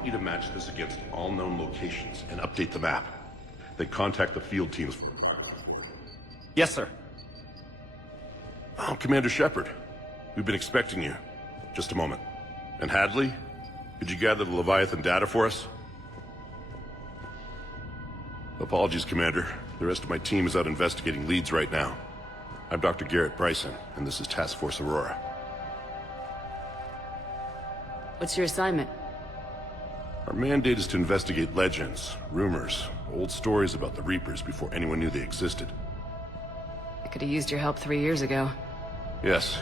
want you to match this against all known locations and update the map. Then contact the field teams. Yes, sir. Oh, Commander Shepard. We've been expecting you. Just a moment. And Hadley, could you gather the Leviathan data for us? Apologies, Commander. The rest of my team is out investigating leads right now. I'm Dr. Garrett Bryson, and this is Task Force Aurora. What's your assignment? Our mandate is to investigate legends, rumors, old stories about the Reapers before anyone knew they existed. I could have used your help 3 years ago. Yes.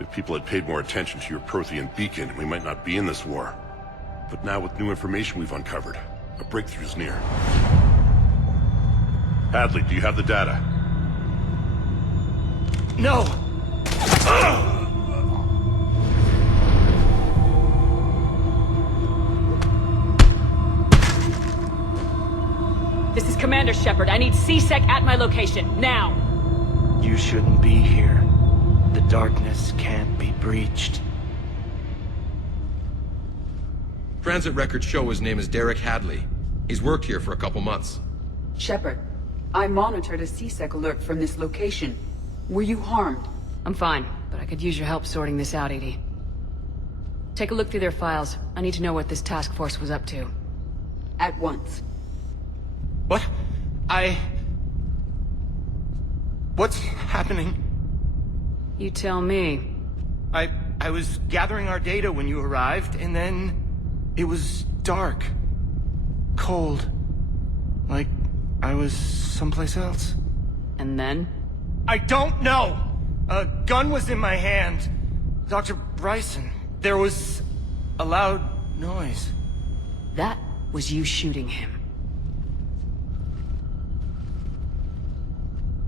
If people had paid more attention to your Prothean beacon, we might not be in this war. But now with new information we've uncovered, a breakthrough's near. Hadley, do you have the data? No! This is Commander Shepard. I need C-Sec at my location, now! You shouldn't be here. The darkness can't be breached. Transit records show his name is Derek Hadley. He's worked here for a couple months. Shepard, I monitored a C-Sec alert from this location. Were you harmed? I'm fine, but I could use your help sorting this out, Edie. Take a look through their files. I need to know what this task force was up to. At once. What? What's happening? You tell me. I was gathering our data when you arrived, and then... it was dark. Cold. Like I was someplace else. And then? I don't know! A gun was in my hand. Dr. Bryson, there was a loud noise. That was you shooting him.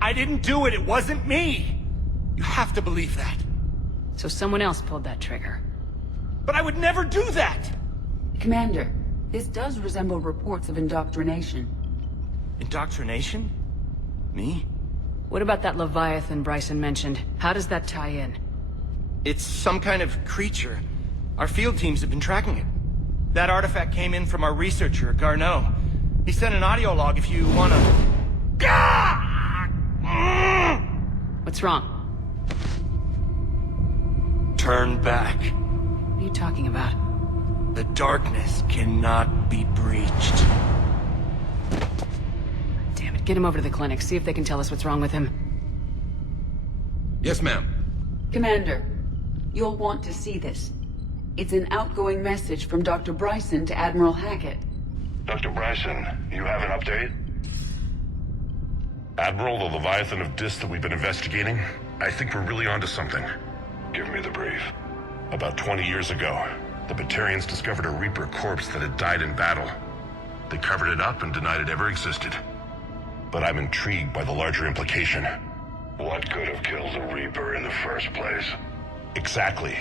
I didn't do it, it wasn't me! You have to believe that. So someone else pulled that trigger. But I would never do that! Commander, this does resemble reports of indoctrination. Indoctrination? Me? What about that Leviathan Bryson mentioned? How does that tie in? It's some kind of creature. Our field teams have been tracking it. That artifact came in from our researcher, Garneau. He sent an audio log if you wanna... What's wrong? Turn back. What are you talking about? The darkness cannot be breached. Damn it, get him over to the clinic. See if they can tell us what's wrong with him. Yes, ma'am. Commander, you'll want to see this. It's an outgoing message from Dr. Bryson to Admiral Hackett. Dr. Bryson, you have an update? Admiral, the Leviathan of Dis that we've been investigating, I think we're really onto something. Give me the brief. About 20 years ago, the Batarians discovered a Reaper corpse that had died in battle. They covered it up and denied it ever existed. But I'm intrigued by the larger implication. What could have killed the Reaper in the first place? Exactly.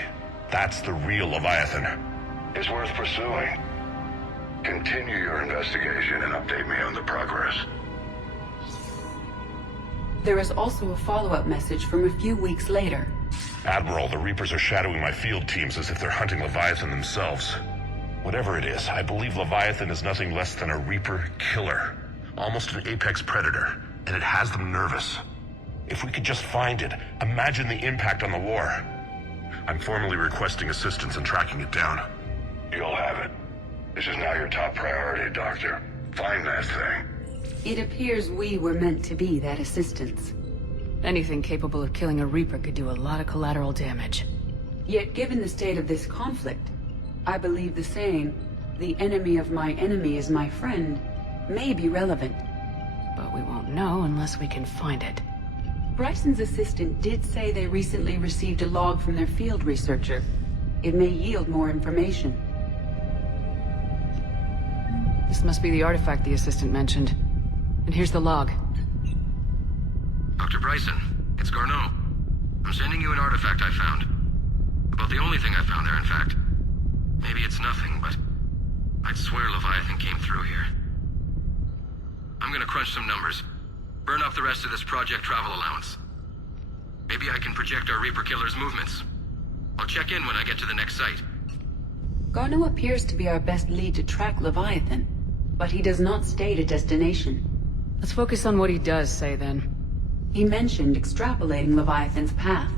That's the real Leviathan. It's worth pursuing. Continue your investigation and update me on the progress. There is also a follow-up message from a few weeks later. Admiral, the Reapers are shadowing my field teams as if they're hunting Leviathan themselves. Whatever it is, I believe Leviathan is nothing less than a Reaper killer. Almost an apex predator, and it has them nervous. If we could just find it, imagine the impact on the war. I'm formally requesting assistance in tracking it down. You'll have it. This is now your top priority, Doctor. Find that thing. It appears we were meant to be that assistance. Anything capable of killing a Reaper could do a lot of collateral damage. Yet given the state of this conflict, I believe the saying, "The enemy of my enemy is my friend," may be relevant. But we won't know unless we can find it. Bryson's assistant did say they recently received a log from their field researcher. It may yield more information. This must be the artifact the assistant mentioned. And here's the log. Dr. Bryson, it's Garneau. I'm sending you an artifact I found. About the only thing I found there, in fact. Maybe it's nothing, but I'd swear Leviathan came through here. I'm gonna crunch some numbers. Burn up the rest of this Project Travel allowance. Maybe I can project our Reaper killer's movements. I'll check in when I get to the next site. Garneau appears to be our best lead to track Leviathan, but he does not state a destination. Let's focus on what he does say, then. He mentioned extrapolating Leviathan's path.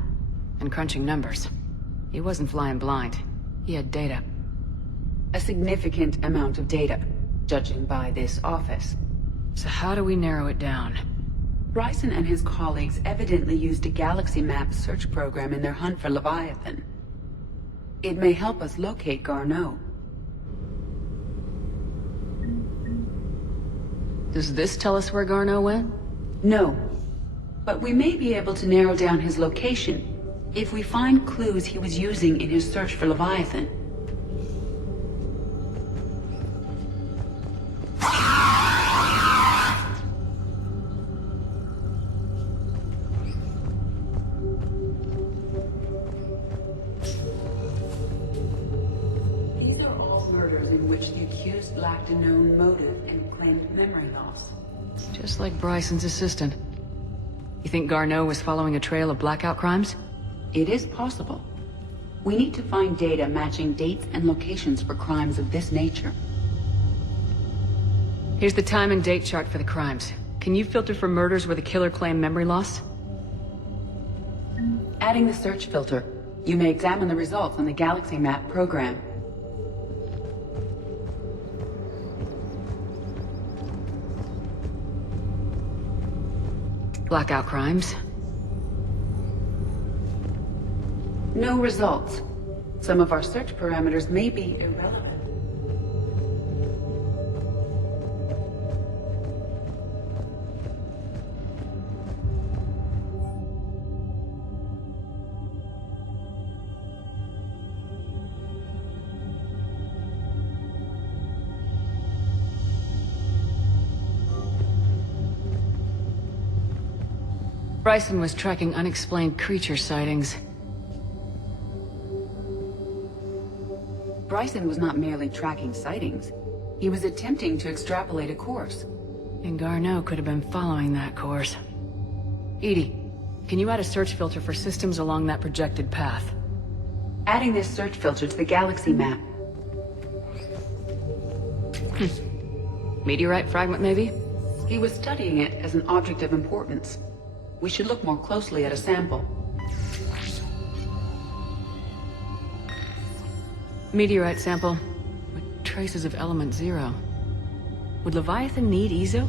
And crunching numbers. He wasn't flying blind. He had data. A significant amount of data, judging by this office. So how do we narrow it down? Bryson and his colleagues evidently used a galaxy map search program in their hunt for Leviathan. It may help us locate Garneau. Does this tell us where Garneau went? No, but we may be able to narrow down his location if we find clues he was using in his search for Leviathan. These are all murders in which the accused lacked a known motive and claimed memory loss. Just like Bryson's assistant. You think Garneau was following a trail of blackout crimes? It is possible. We need to find data matching dates and locations for crimes of this nature. Here's the time and date chart for the crimes. Can you filter for murders where the killer claimed memory loss? Adding the search filter, you may examine the results on the Galaxy Map program. Blackout crimes. No results. Some of our search parameters may be irrelevant. Bryson was tracking unexplained creature sightings. Bryson was not merely tracking sightings. He was attempting to extrapolate a course. And Garneau could have been following that course. Edie, can you add a search filter for systems along that projected path? Adding this search filter to the Galaxy Map. Meteorite fragment, maybe? He was studying it as an object of importance. We should look more closely at a sample. Meteorite sample with traces of element 0. Would Leviathan need Ezo?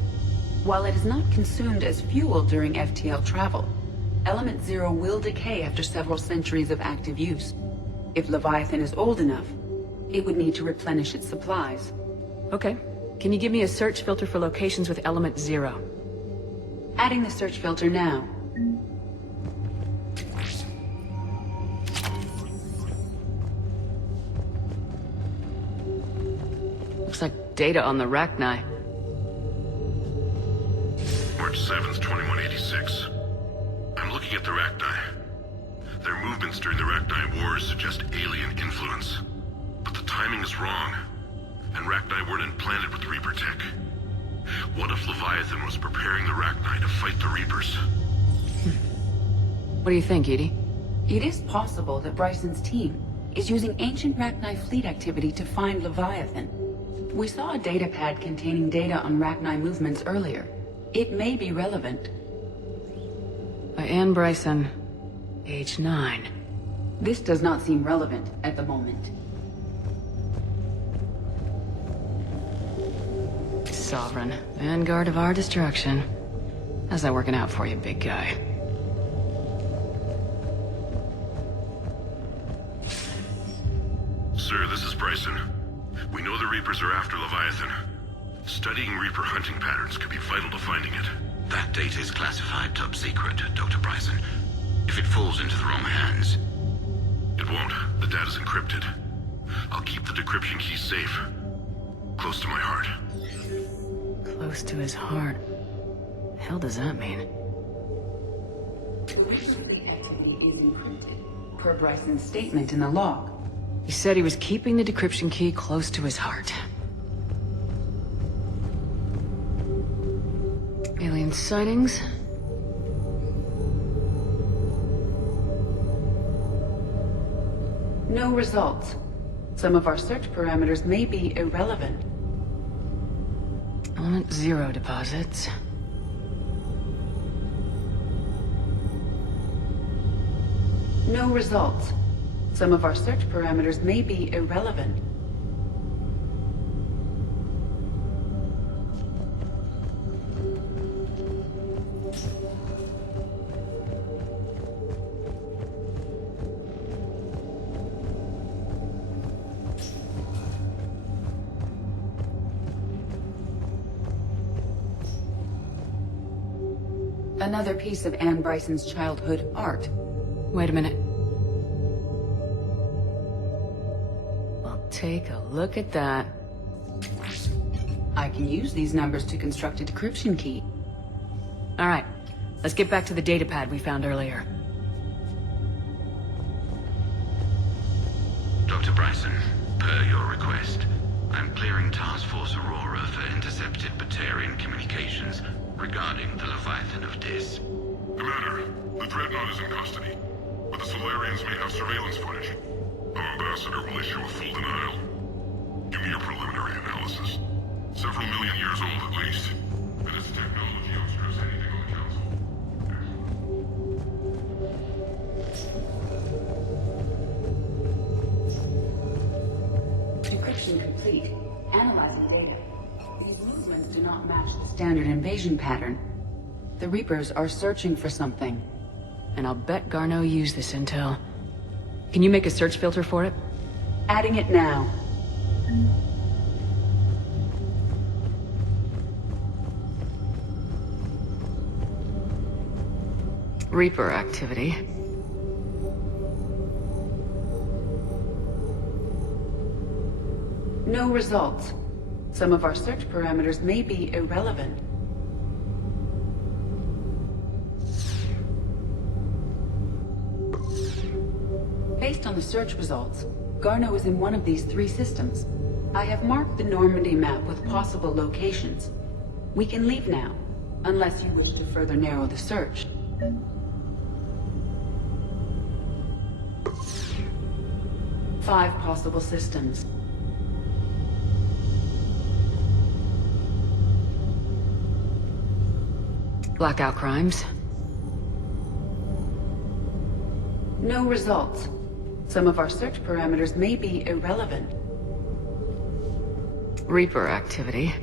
While it is not consumed as fuel during FTL travel, element 0 will decay after several centuries of active use. If Leviathan is old enough, it would need to replenish its supplies. Okay. Can you give me a search filter for locations with element 0? Adding the search filter now. Looks like data on the Rachni. March 7th, 2186. I'm looking at the Rachni. Their movements during the Rachni Wars suggest alien influence. But the timing is wrong. And Rachni weren't implanted with Reaper tech. What if Leviathan was preparing the Rachni to fight the Reapers? What do you think, Edie? It is possible that Bryson's team is using ancient Rachni fleet activity to find Leviathan. We saw a datapad containing data on Rachni movements earlier. It may be relevant. By Anne Bryson, age 9. This does not seem relevant at the moment. Sovereign, vanguard of our destruction. How's that working out for you, big guy? Sir, this is Bryson. We know the Reapers are after Leviathan. Studying Reaper hunting patterns could be vital to finding it. That data is classified top secret, Dr. Bryson. If it falls into the wrong hands... It won't. The data's encrypted. I'll keep the decryption key safe. Close to my heart. Close to his heart. The hell does that mean? The activity is encrypted, per Bryson's statement in the log. He said he was keeping the decryption key close to his heart. Alien sightings? No results. Some of our search parameters may be irrelevant. Element 0 deposits. No results. Some of our search parameters may be irrelevant. Another piece of Anne Bryson's childhood art. Wait a minute. Well, take a look at that. I can use these numbers to construct a decryption key. All right, let's get back to the datapad we found earlier. Dr. Bryson, per your request, I'm clearing Task Force Aurora for intercepted Batarian communications regarding the Leviathan of Dis. Commander, the Dreadnought is in custody, but the Solarians may have surveillance footage. Our ambassador will issue a full denial. Give me your preliminary analysis. Several million years old at least, and its technology outstrips anything on the Council. Decryption complete. Analyzing data. These movements do not match the standard invasion pattern. The Reapers are searching for something. And I'll bet Garneau used this intel. Can you make a search filter for it? Adding it now. Reaper activity. No results. Some of our search parameters may be irrelevant. Based on the search results, Garneau is in one of these three systems. I have marked the Normandy map with possible locations. We can leave now, unless you wish to further narrow the search. Five possible systems. Blackout crimes. No results. Some of our search parameters may be irrelevant. Reaper activity.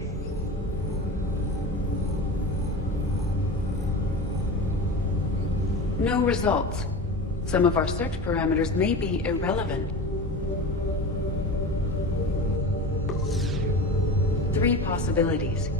No results. Some of our search parameters may be irrelevant. Three possibilities.